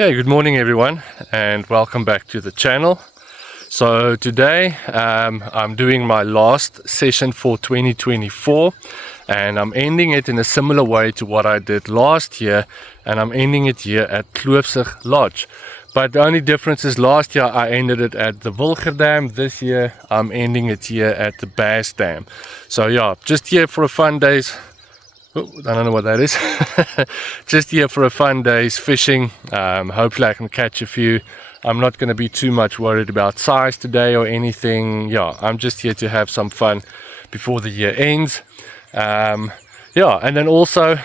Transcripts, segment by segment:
Okay, good morning everyone and welcome back to the channel. So today I'm doing my last session for 2024 and I'm ending it in a similar way to what I did last year, and I'm ending it here at Kloofsig Lodge. But the only difference is last year I ended it at the Wilger Dam. This year I'm ending it here at the Bass Dam. So yeah, just here for a fun days. Oh, I don't know what that is. Just here for a fun day's fishing. Hopefully I can catch a few. I'm not going to be too much worried about size today or anything. Yeah, I'm just here to have some fun before the year ends. Yeah, and then also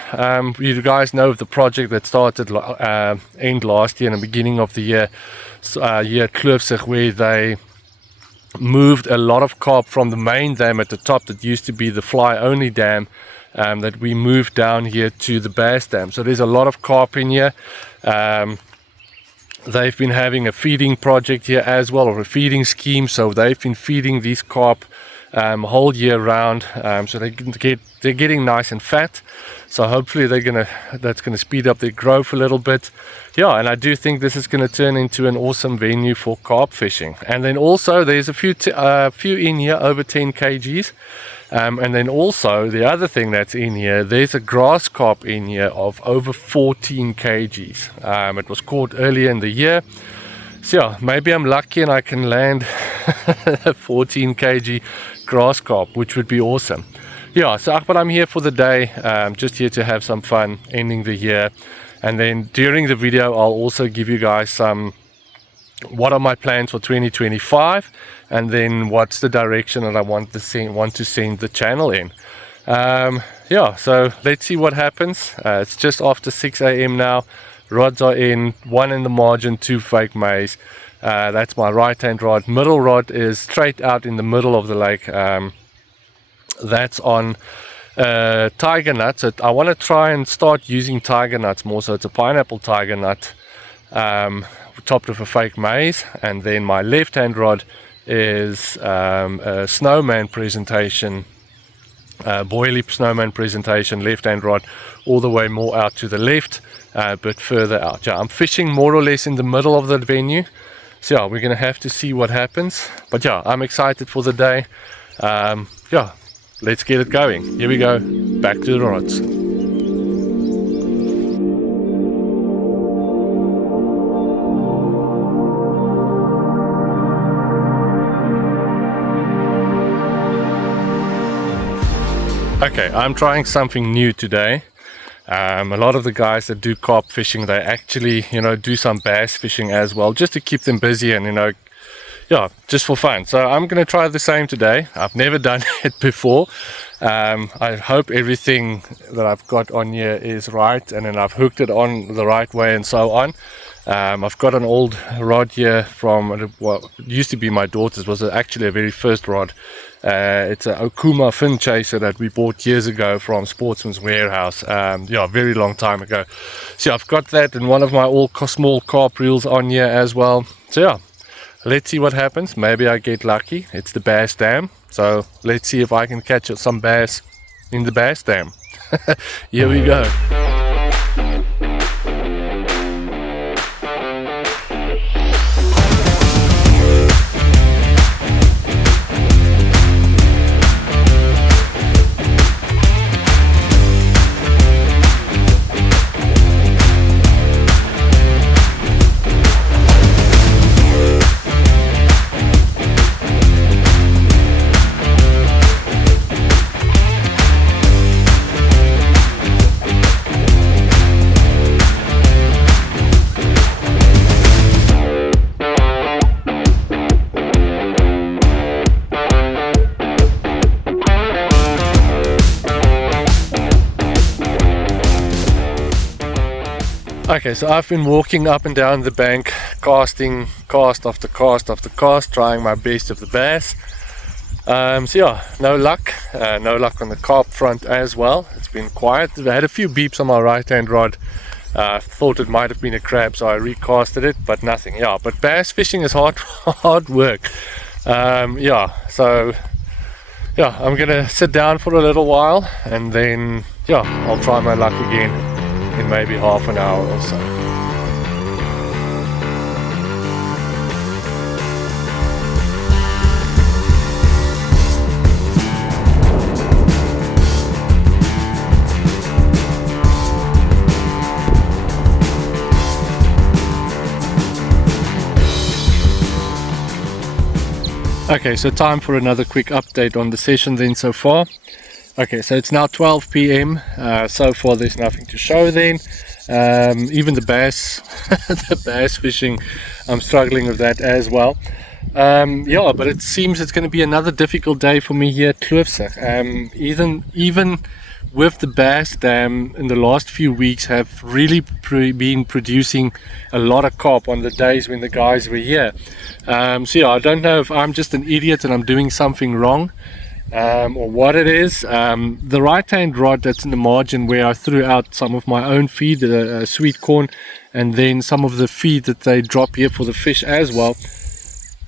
you guys know of the project that started end last year and the beginning of the year here at Kloofsig, where they moved a lot of carp from the main dam at the top that used to be the fly only dam, that we moved down here to the Bass Dam. So there's a lot of carp in here. They've been having a feeding project here as well, or a feeding scheme, so they've been feeding these carp whole year round, so they're getting nice and fat. So hopefully that's gonna speed up their growth a little bit. Yeah, and I do think this is gonna turn into an awesome venue for carp fishing. And then also there's a few in here over 10 kgs. And then also the other thing that's in here, there's a grass carp in here of over 14 kgs. It was caught earlier in the year. So yeah, maybe I'm lucky and I can land a 14 kg grass carp, which would be awesome. Yeah, so but I'm here for the day, just here to have some fun ending the year. And then during the video I'll also give you guys what are my plans for 2025, and then what's the direction that I want to send the channel in. Yeah, so let's see what happens. It's just after 6 a.m. now. Rods are in, one in the margin, 2 fake maize. That's my right hand rod. Middle rod is straight out in the middle of the lake. That's on tiger nuts. So I want to try and start using tiger nuts more. So it's a pineapple tiger nut, topped with a fake maize. And then my left hand rod is a snowman presentation, boilie snowman presentation, left hand rod, all the way more out to the left, but further out. Yeah, I'm fishing more or less in the middle of the venue, so yeah, we're gonna have to see what happens. But yeah, I'm excited for the day. Yeah, let's get it going. Here we go, back to the rods. Okay, I'm trying something new today. A lot of the guys that do carp fishing, they actually, do some bass fishing as well, just to keep them busy and, yeah, just for fun. So I'm going to try the same today. I've never done it before. I hope everything that I've got on here is right, and then I've hooked it on the right way and so on. I've got an old rod here from what used to be my daughter's, was actually a very first rod. It's an Okuma fin chaser that we bought years ago from Sportsman's Warehouse, yeah, a very long time ago. So I've got that and one of my small carp reels on here as well. So yeah, let's see what happens. Maybe I get lucky. It's the Bass Dam, so let's see if I can catch some bass in the Bass Dam. Here we go. Okay, so I've been walking up and down the bank, casting cast after cast after cast, trying my best of the bass. So yeah, no luck on the carp front as well. It's been quiet. I had a few beeps on my right hand rod. Thought it might have been a crab, so I recasted it, but nothing. Yeah, but bass fishing is hard work. Yeah, so yeah, I'm gonna sit down for a little while and then yeah, I'll try my luck again in maybe half an hour or so. Okay, so time for another quick update on the session then so far. Okay, so it's now 12 p.m. So far there's nothing to show then. Even the bass, the bass fishing, I'm struggling with that as well. Yeah, but it seems it's going to be another difficult day for me here at Kloofsig. Even with the bass dam in the last few weeks have really been producing a lot of carp on the days when the guys were here. So yeah, I don't know if I'm just an idiot and I'm doing something wrong, or what it is. The right hand rod that's in the margin where I threw out some of my own feed, sweet corn, and then some of the feed that they drop here for the fish as well.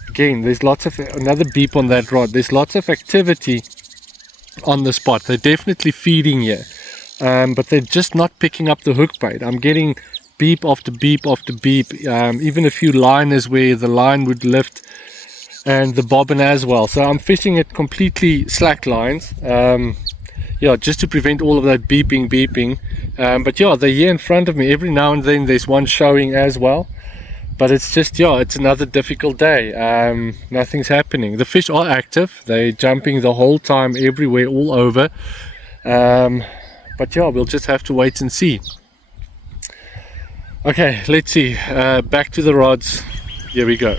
Again, there's lots of, another beep on that rod, there's lots of activity on the spot. They're definitely feeding here, but they're just not picking up the hook bait. I'm getting beep after beep after beep, even a few liners where the line would lift, and the bobbin as well. So I'm fishing at completely slack lines, yeah, just to prevent all of that beeping. But yeah, they're here in front of me. Every now and then there's one showing as well. But it's just, yeah, it's another difficult day. Nothing's happening. The fish are active. They're jumping the whole time, everywhere, all over. But yeah, we'll just have to wait and see. Okay, let's see. Back to the rods. Here we go.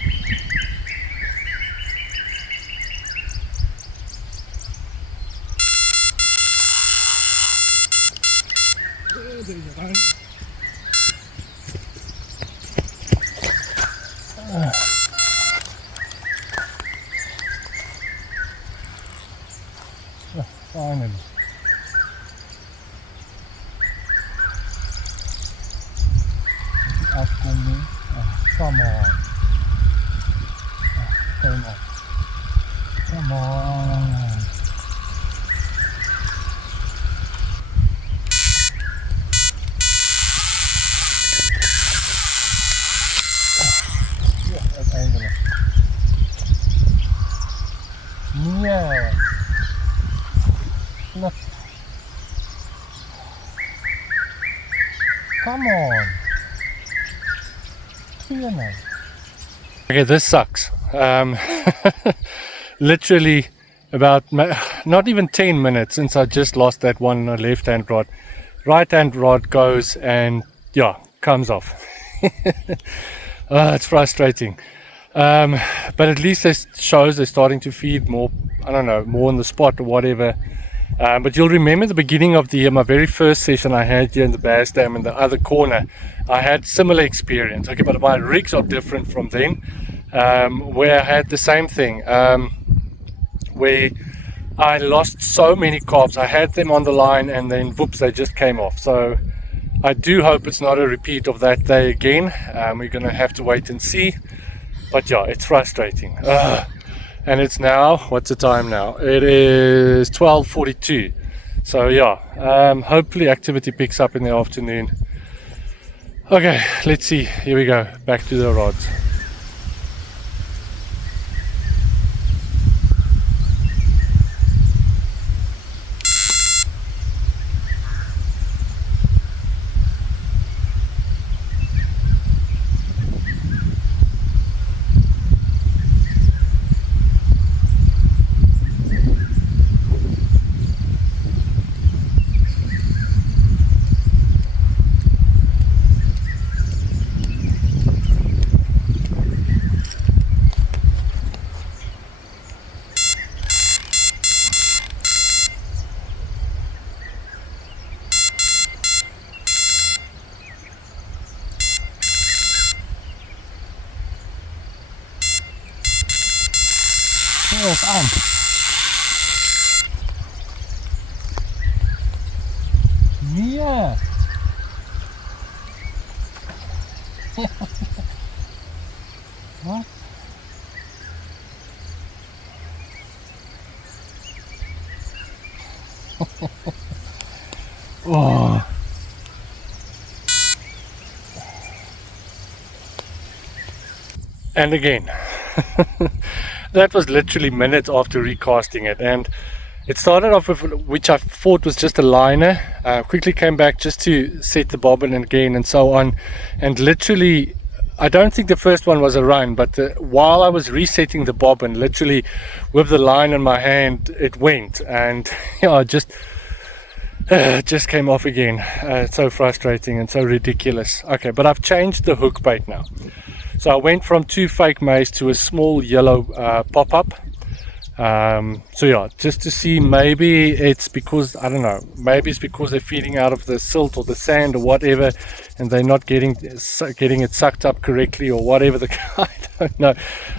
Finally. Come on. Come on. Uiteindelijk. Yeah. Look. Come on. Okay, this sucks. Literally about not even 10 minutes since I just lost that one left hand rod. Right hand rod goes and yeah, comes off. It's frustrating. But at least it shows they're starting to feed more, I don't know, more on the spot or whatever. But you'll remember the beginning of the year, my very first session I had here in the bass dam in the other corner, I had similar experience. Okay, but my rigs are different from then, where I had the same thing, where I lost so many carps. I had them on the line and then whoops, they just came off. So I do hope it's not a repeat of that day again. We're going to have to wait and see. But yeah, it's frustrating. And it's now, what's the time now? It is 12:42. So yeah, hopefully activity picks up in the afternoon. Okay, let's see. Here we go. Back to the rods. Yes, aan. Yeah. What? Oh. And again. That was literally minutes after recasting it, and it started off with which I thought was just a liner. Quickly came back just to set the bobbin again and so on, and literally I don't think the first one was a run, but while I was resetting the bobbin, literally with the line in my hand, it went, and yeah, it just came off again. It's so frustrating and so ridiculous. Okay, but I've changed the hook bait now. So I went from 2 fake maize to a small yellow pop-up. So yeah, just to see, maybe it's because, I don't know, maybe it's because they're feeding out of the silt or the sand or whatever, and they're not getting it sucked up correctly or whatever. I don't know.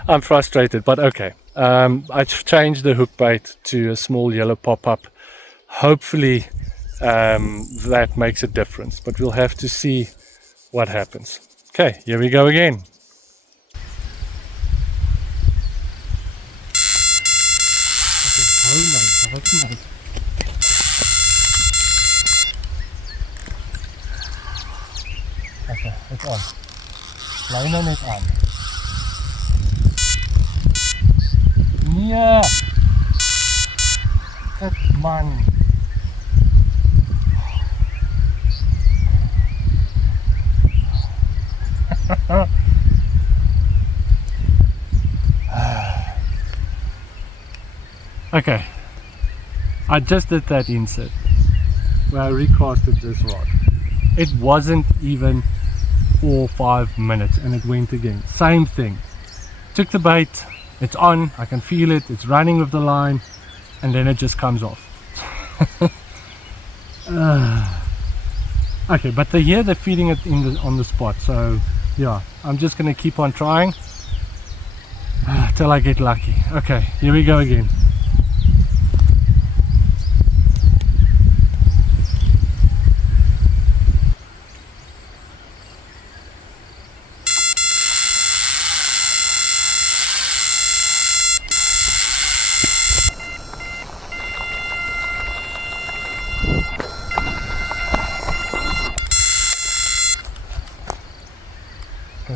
I'm frustrated, but okay. I've changed the hook bait to a small yellow pop-up. Hopefully that makes a difference, but we'll have to see what happens. Okay, here we go again. Okay, it's on. Line on it on. Yeah. That man. Okay, I just did that insert where I recasted this rod. It wasn't even 4 or 5 minutes and it went again. Same thing. Took the bait, it's on, I can feel it, it's running with the line, and then it just comes off. Okay, but they're feeding it on the spot, so yeah, I'm just gonna keep on trying till I get lucky. Okay, here we go again.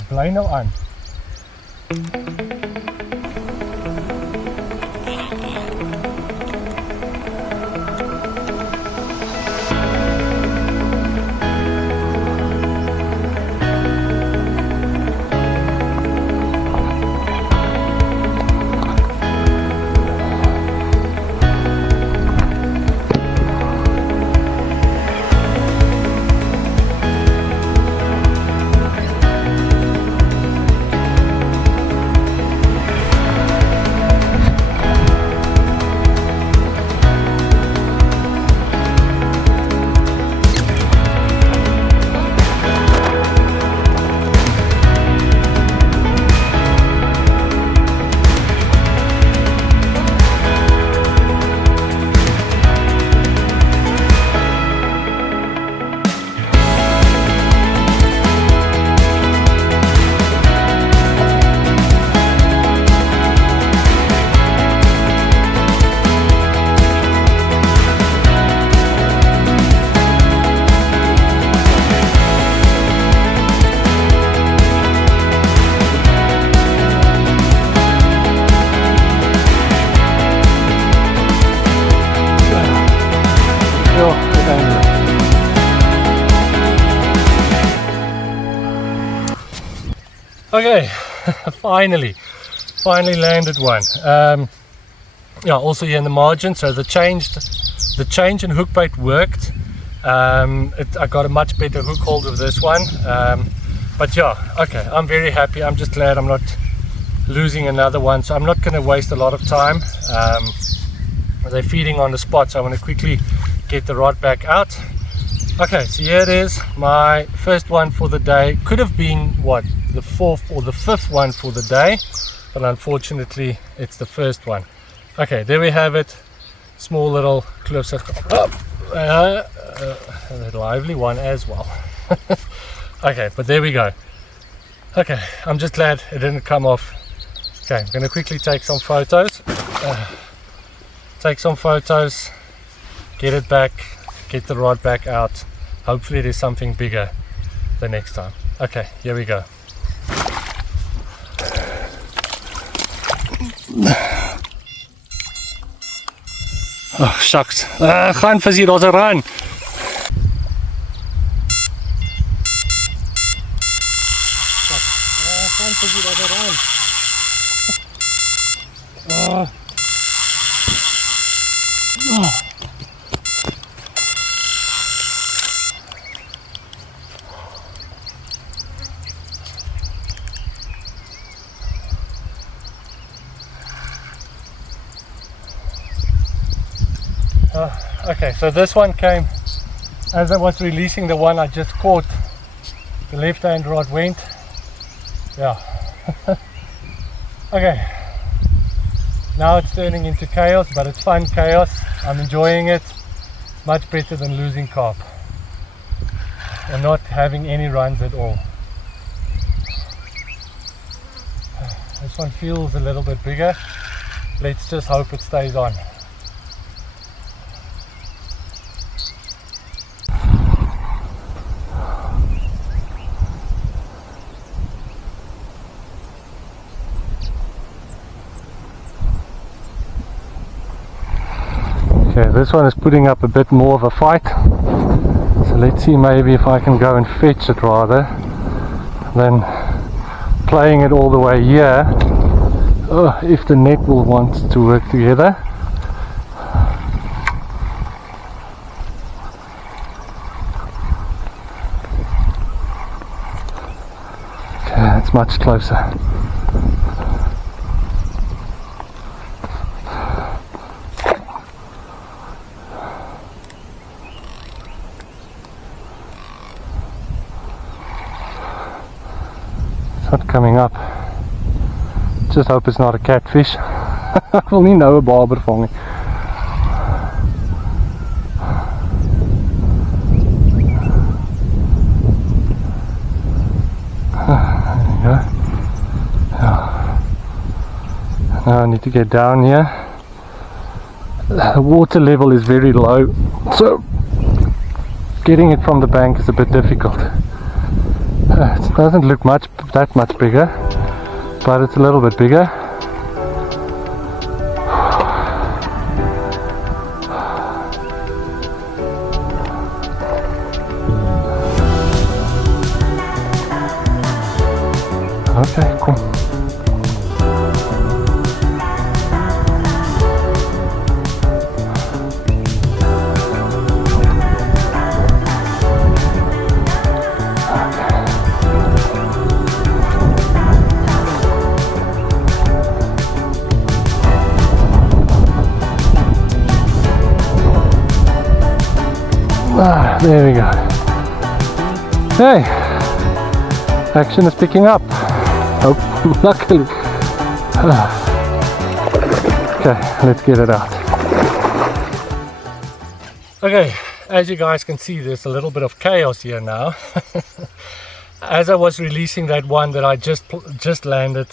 Bly nou aan. Okay, finally landed one. Yeah, also here in the margin, so the change in hook bait worked. I got a much better hook hold with this one, but yeah, okay, I'm very happy. I'm just glad I'm not losing another one, so I'm not going to waste a lot of time. They're feeding on the spot, so I want to quickly get the rod back out. Okay, so here it is, my first one for the day. Could have been what, the 4th or the 5th one for the day, but unfortunately it's the first one. Okay, there we have it. Small little cliffs. A lively one as well. Okay, but there we go. Okay, I'm just glad it didn't come off. Okay, I'm going to quickly take some photos. Get it back, get the rod back out. Hopefully there's something bigger the next time. Okay, here we go. Oh shucks, gaan visie, daar's 'n run. Okay, so this one came as I was releasing the one I just caught. The left hand rod went. Yeah. Okay. Now it's turning into chaos, but it's fun chaos. I'm enjoying it. Much better than losing carp or not having any runs at all. This one feels a little bit bigger. Let's just hope it stays on. Okay, this one is putting up a bit more of a fight, so let's see maybe if I can go and fetch it rather than playing it all the way here. If the net will want to work together. Okay, that's much closer. Not coming up. Just hope it's not a catfish. Ek wil nie nou 'n barber vang nie. There we go. Now I need to get down here. The water level is very low, so getting it from the bank is a bit difficult. It doesn't look that much bigger, but it's a little bit bigger. Okay, cool. There we go. Hey, action is picking up. Oh, luckily. Okay, let's get it out. Okay, as you guys can see, there's a little bit of chaos here now. As I was releasing that one that I just landed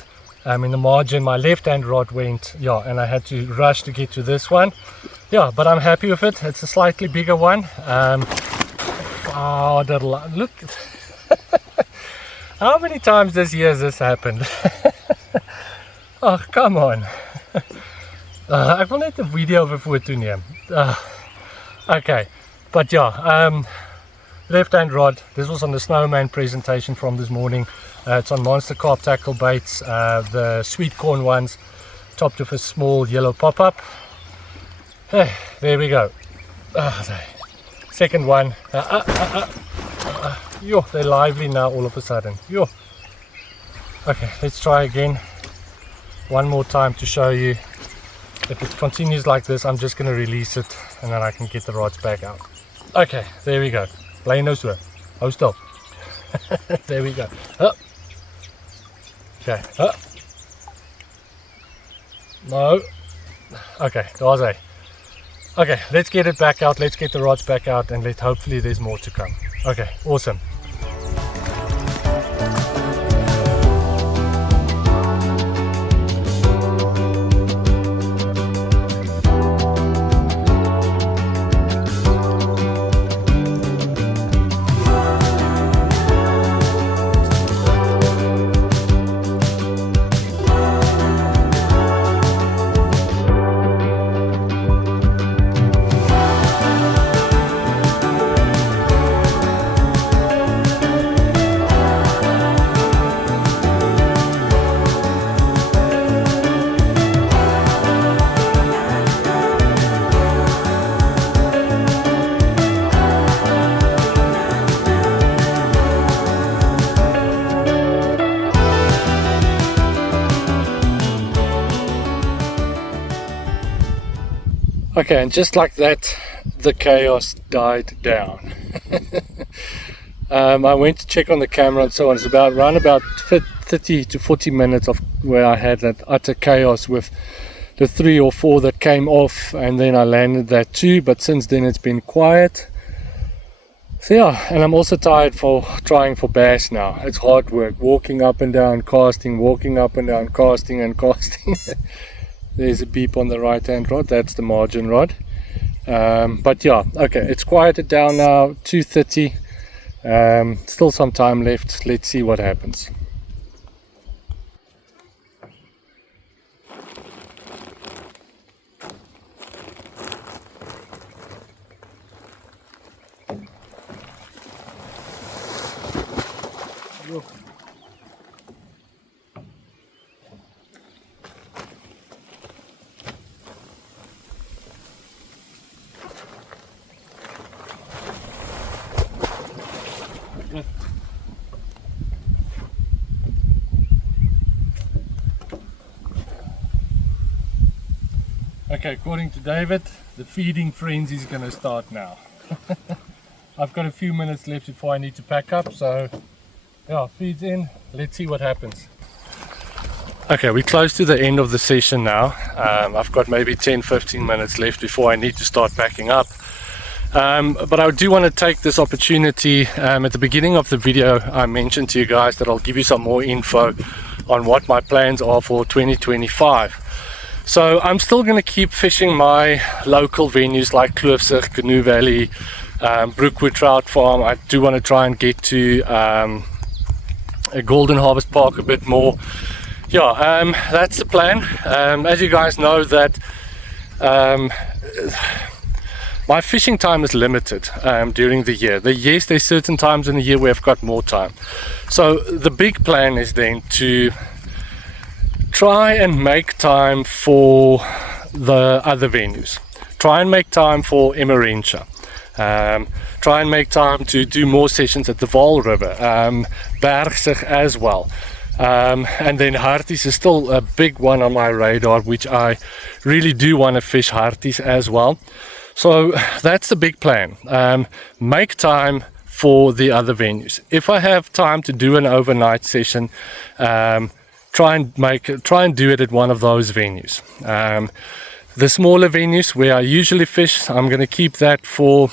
in the margin, my left hand rod went, yeah, and I had to rush to get to this one. Yeah, but I'm happy with it. It's a slightly bigger one. Oh, look. How many times this year has this happened? Oh, come on. Ek wil net 'n video of 'n foto neem. Okay, but yeah, left hand rod. This was on the snowman presentation from this morning. It's on Monster Carp tackle baits, the sweet corn ones, topped with a small yellow pop-up. Hey, there we go. Second one. Yo, they're lively now all of a sudden. Yo. Okay, let's try again. One more time to show you. If it continues like this, I'm just going to release it and then I can get the rods back out. Okay, there we go. Bly nou so. Hou stil. There we go. Okay. No. Okay, daar's hy. Okay, let's get it back out, let's get the rods back out, and hopefully there's more to come. Okay, awesome. Okay, and just like that, the chaos died down. I went to check on the camera and so on. It's around about 30 to 40 minutes of where I had that utter chaos with the 3 or 4 that came off, and then I landed that too, but since then it's been quiet. So yeah, and I'm also tired for trying for bass now. It's hard work, walking up and down, casting, walking up and down, casting and casting. There's a beep on the right hand rod, that's the margin rod. But yeah, okay, it's quieted down now, 2:30. Still some time left. Let's see what happens. Okay, according to David, the feeding frenzy is going to start now. I've got a few minutes left before I need to pack up, so yeah, feeds in, let's see what happens. Okay, we're close to the end of the session now. I've got maybe 10-15 minutes left before I need to start packing up. But I do want to take this opportunity. At the beginning of the video I mentioned to you guys that I'll give you some more info on what my plans are for 2025. So I'm still going to keep fishing my local venues like Kloofsig, Canoe Valley, Brookwood Trout Farm. I do want to try and get to a Golden Harvest Park a bit more. Yeah, that's the plan. As you guys know that my fishing time is limited during the year. Yes, there's certain times in the year where I've got more time. So the big plan is then to try and make time for the other venues. Try and make time for Emmarentia. Try and make time to do more sessions at the Vaal River, Bergsig as well. And then Harties is still a big one on my radar, which I really do want to fish Harties as well. So that's the big plan. Make time for the other venues. If I have time to do an overnight session, try and do it at one of those venues. The smaller venues where I usually fish, I'm going to keep that for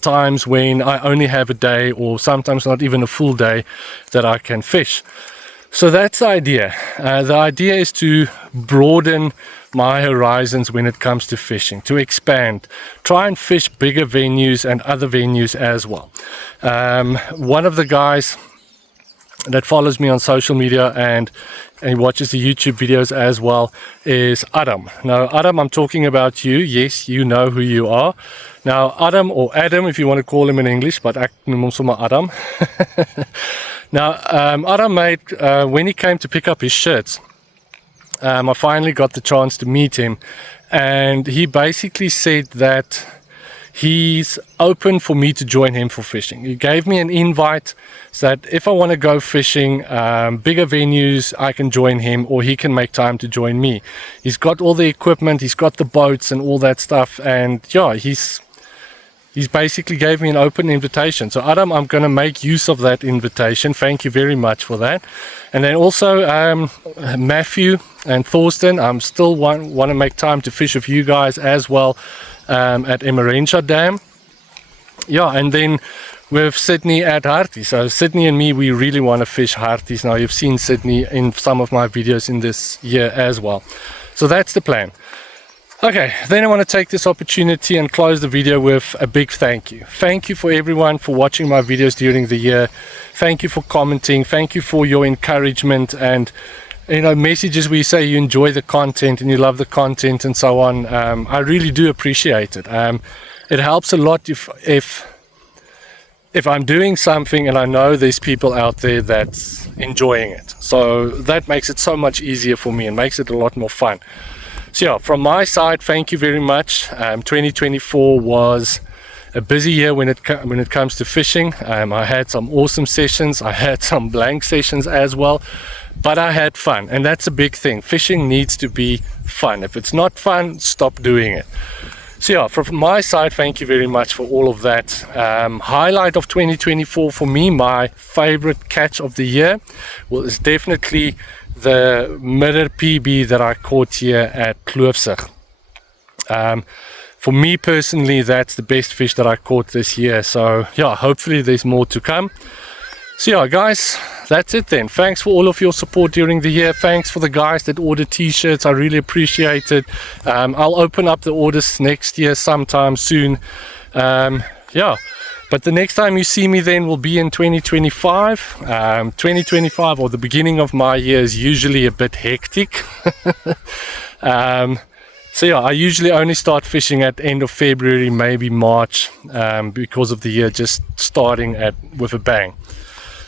times when I only have a day or sometimes not even a full day that I can fish. So that's the idea. The idea is to broaden my horizons when it comes to fishing, to expand, try and fish bigger venues and other venues as well. One of the guys that follows me on social media and he watches the YouTube videos as well is Adam. Now Adam, I'm talking about you. Yes, you know who you are. Now Adam, or Adam if you want to call him in English, but ek noem hom sommer Adam. Now Adam made, when he came to pick up his shirts, I finally got the chance to meet him, and he basically said that he's open for me to join him for fishing. He gave me an invite so that if I want to go fishing bigger venues, I can join him, or he can make time to join me. He's got all the equipment, he's got the boats and all that stuff, and yeah, he's basically gave me an open invitation. So Adam, I'm going to make use of that invitation. Thank you very much for that. And then also Matthew and Thorsten, I'm still want to make time to fish with you guys as well at Emmarentia Dam. Yeah, and then with Sydney at Harties. So Sydney and me, we really want to fish Harties. Now you've seen Sydney in some of my videos in this year as well. So that's the plan. Okay, then I want to take this opportunity and close the video with a big thank you. Thank you for everyone for watching my videos during the year. Thank you for commenting. Thank you for your encouragement and, you know, messages where you say you enjoy the content and you love the content and so on. I really do appreciate it. It helps a lot if I'm doing something and I know there's people out there that's enjoying it. So that makes it so much easier for me and makes it a lot more fun. So yeah, from my side, thank you very much. 2024 was a busy year when it comes to fishing. I had some awesome sessions. I had some blank sessions as well, but I had fun, and that's a big thing. Fishing needs to be fun. If it's not fun, stop doing it. So yeah, from my side, thank you very much for all of that. Highlight of 2024 for me, my favorite catch of the year, well, is definitely the mirror PB that I caught here at Kloofsig. For me personally, that's the best fish that I caught this year. So yeah, hopefully there's more to come. So yeah, guys, that's it then. Thanks for all of your support during the year. Thanks for the guys that ordered t-shirts. I really appreciate it. I'll open up the orders next year sometime soon. Yeah, but the next time you see me then will be in 2025. 2025, or the beginning of my year, is usually a bit hectic. So yeah, I usually only start fishing at end of February, maybe March, because of the year just starting with a bang.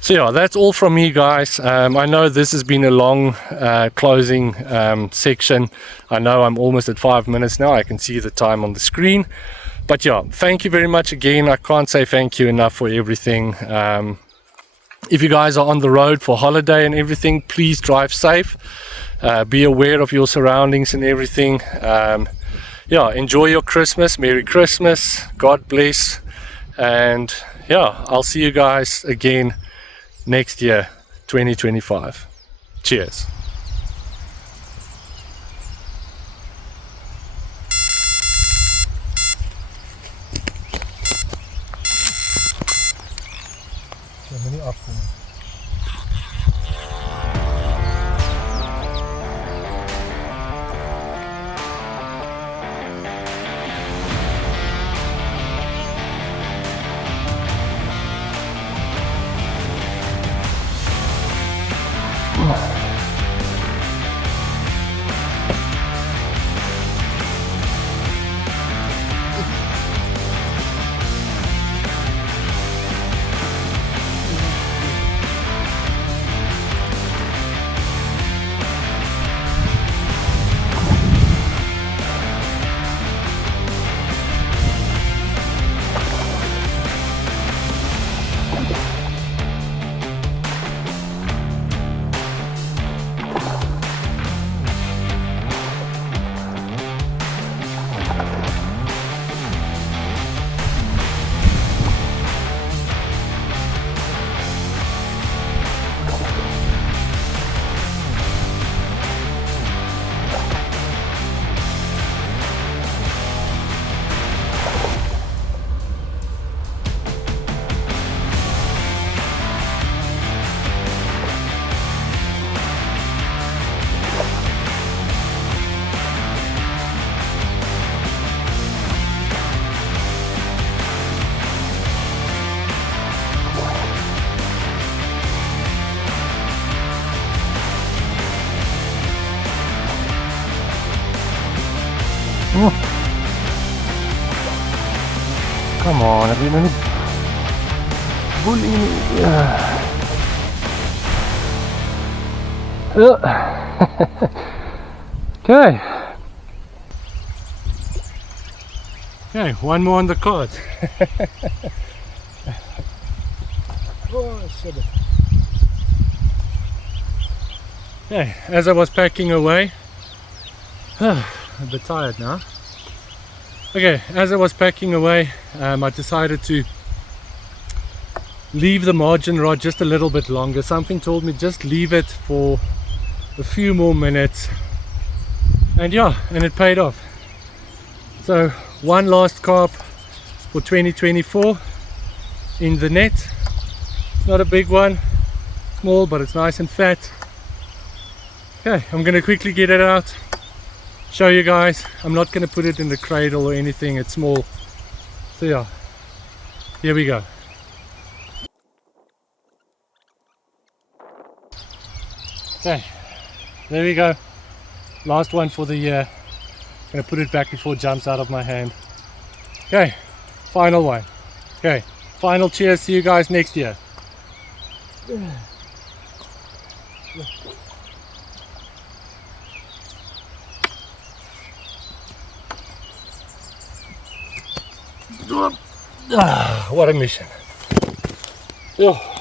So yeah, that's all from me, guys. I know this has been a long closing section. I know I'm almost at 5 minutes now. I can see the time on the screen. But yeah, thank you very much again. I can't say thank you enough for everything. If you guys are on the road for holiday and everything, please drive safe. Be aware of your surroundings and everything. Yeah, enjoy your Christmas. Merry Christmas. God bless. And yeah, I'll see you guys again next year, 2025. Cheers. Oh. Come on, have you been bullying me? Okay. Okay, one more on the card. Oh, shit. Okay, as I was packing away, I'm a bit tired now. Okay, as I was packing away, I decided to leave the margin rod just a little bit longer. Something told me just leave it for a few more minutes, and yeah, and it paid off. So one last carp for 2024 in the net. It's not a big one, small, but it's nice and fat. Okay, I'm gonna quickly get it out, show you guys. I'm not gonna put it in the cradle or anything, it's small. So yeah, here we go. Okay, there we go, last one for the year. Gonna put it back before it jumps out of my hand. Okay, final one. Okay, final cheers, see you guys next year. What a mission. Oh.